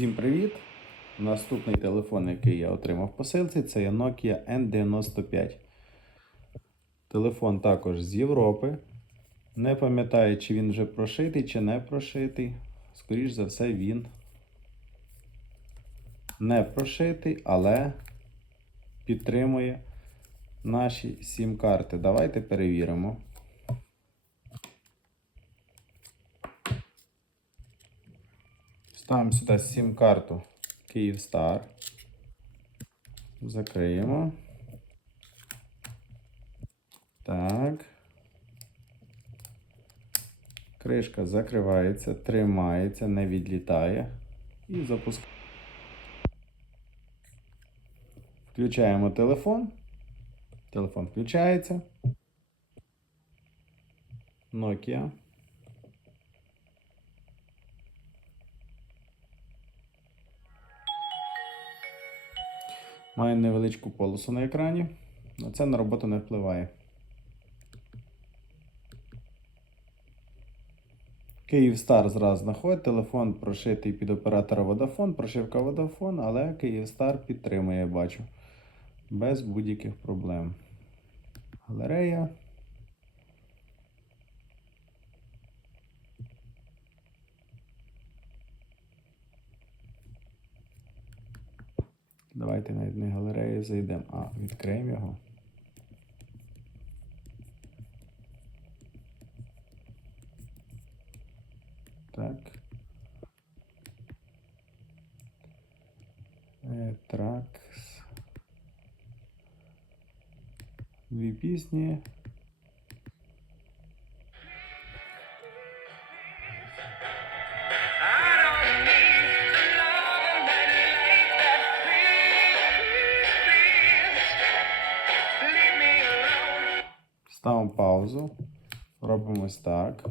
Всім привіт! Наступний телефон, який я отримав в посилці, це є Nokia N95. Телефон також з Європи. Не пам'ятаю, чи він вже прошитий, чи не прошитий. Скоріш за все, він не прошитий, але підтримує наші сім-карти. Давайте перевіримо. Ставимо сюди сім-карту Київстар. Закриємо. Так. Кришка закривається, тримається, не відлітає. І запускаємо. Включаємо телефон. Телефон включається. Nokia. Має невеличку полосу на екрані, але це на роботу не впливає. Київстар зразу знаходить, телефон прошитий під оператора Vodafone, прошивка Vodafone, але Київстар підтримує, бачу. Без будь-яких проблем. Галерея. Давайте навіть не галерею зайдемо, а відкриємо його. Так. Е, Тракс. Дві пісні. I Ставимо паузу. Робимо ось так.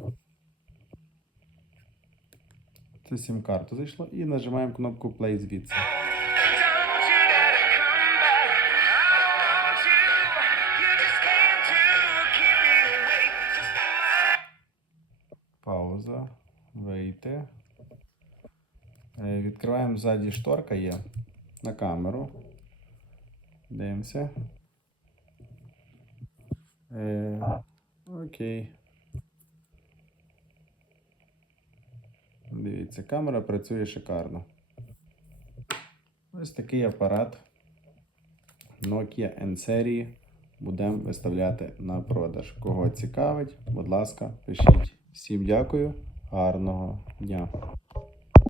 Це сім-карту зайшло. І нажимаємо кнопку Play звідси. Пауза. Вийти. Е, Відкриваємо ззаді шторка є на камеру. Дивимося. Окей. Дивіться, камера працює шикарно. Ось такий апарат Nokia N серії будемо виставляти на продаж. Кого цікавить, будь ласка, пишіть. Всім дякую, гарного дня.